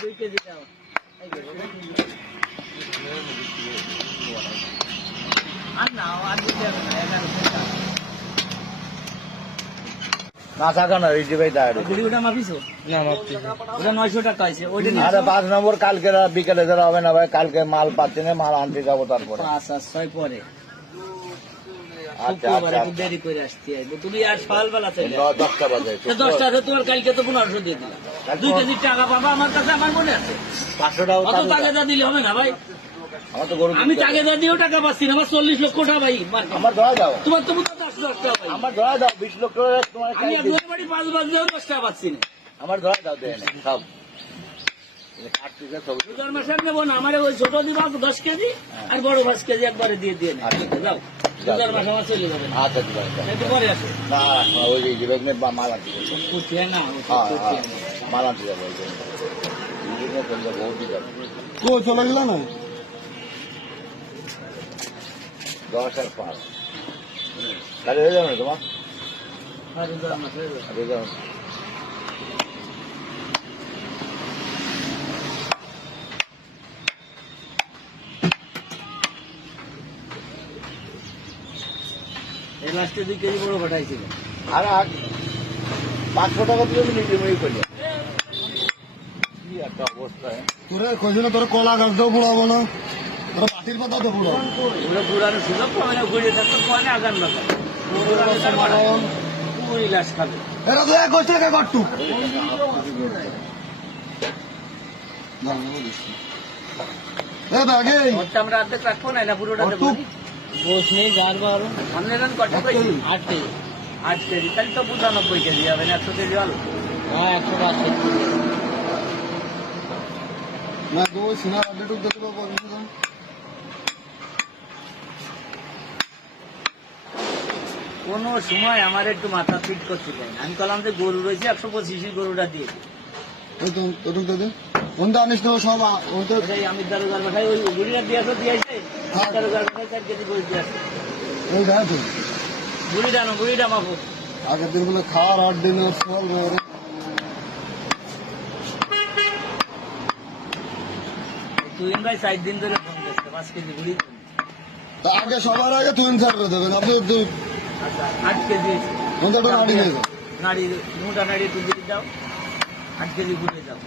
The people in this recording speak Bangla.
2 কেজি দাও আর নাও আর দিতে হবে না 11 কাঁচা কানা রেডি ভাই দাঁড়িয়ে গুড়িটা মাপিছো না মাপছি ওটা 900 টাকা আছে ওইটা আরে 5 নম্বর কালকে বিকেলে ধরা হবে না ভাই, কালকে মাল পাচ্ছি না, মাল আনতে যাবো তারপরে। 5 আর 6 পরে আচ্ছা শুক্রবারে আচ্ছা একটু দেরি করে আসতে হবে তুমি আর সকালবেলা চাইলে 10টা বাজে 10টা তোমার কালকে তো 1500 দিয়ে দিলাম 2 কেজি টাকা পাবা আমার কাছে আমার মনে আছে 500 টাকা অত টাকা দিলে হবে না ভাই আমার তো গরু আমি টাকা দিয়েও টাকা পাচ্ছি না আমার 40 লক্ষ টাকা ভাই আমার ধরা দাও, তোমার তো 10 লাখ টাকা ভাই আমার ধরা দাও 20 লক্ষ টাকা তোমার আমি দুই বাড়ি 5 বাজলেও 10 টাকা পাচ্ছি না আমার ধরা দাও, দেন সব কাটতে সব। রোজার মাসে নেব না আমার ওই ছোট দিবা 10 কেজি আর বড় 5 কেজি একবারে দিয়ে দিয়ে না যাও রোজার মাসে আমার চলে যাবে আচ্ছা ঠিক আছে, একটু পরে আসে না ওই যে জীবনে মাল আনতে যাবো, কুটিয়ে না মাল আনতে যাবো বহুত যাবো কো চলে গেল না 10 আর 5 তাহলে হয়ে যাবে না তোমার রোজার মাসে হয়ে যাবে। এই লাস্টে 2 কেজি বড় পাঠাইছিল আর 500 টাকা দিয়ে আমি নিজে মই করি, কি একটা অবস্থা। তোরে কইছিল তোর কলা গাছ দাও বুড়াবো না, তোর পাটির পাতা তো বুড়াবো ওরা পুরানো সুযোগ পাবে না ঘুরে থাকতো কোয়ানে আগান না পুরি লাশ খাবে এরা তো 1 টাকা কাটটু এ বাগে ওটা আমরা অর্ধেক রাখবো না না পুরোটা দেবো বস নেই যার বারো সামনে রান কত কেজি 8 কেজি 8 কেজি তাহলে তো 95 কেজি হবে না 100 কেজি আলু হ্যাঁ 180 না দো সিনা আড্ডে টুক দেখো বাবা কোনো সময় আমার একটু মাথা ফিট করতে চাই না আমি বললাম যে গরু রয়েছে 125 গরুটা দিয়ে ওই তো টুক দে কোনটা আনিস তো সব ওই তো ওটাই আমি দারোগার ভাই ওই গুড়িটা দিয়েছো দিয়েছে দারোগার ভাই 4 কেজি গরু দিয়েছে ওই দেখা তো গুড়িটা মাপো আগের দিন বলে খাওয়ার 8 দিন ফল রে তুই ভাই 4 দিন ধরে ফোন করছে 5 কেজি গুড়ি তা আগে সবার আগে তুই ইনসার করে দেবেন আপনি তুই আচ্ছা 8 কেজি কোনটা নাড়ি নিয়ে যাও নাড়ি মোটা নাড়ি একটু দিয়ে দাও 8 কেজি গুড়ে দাও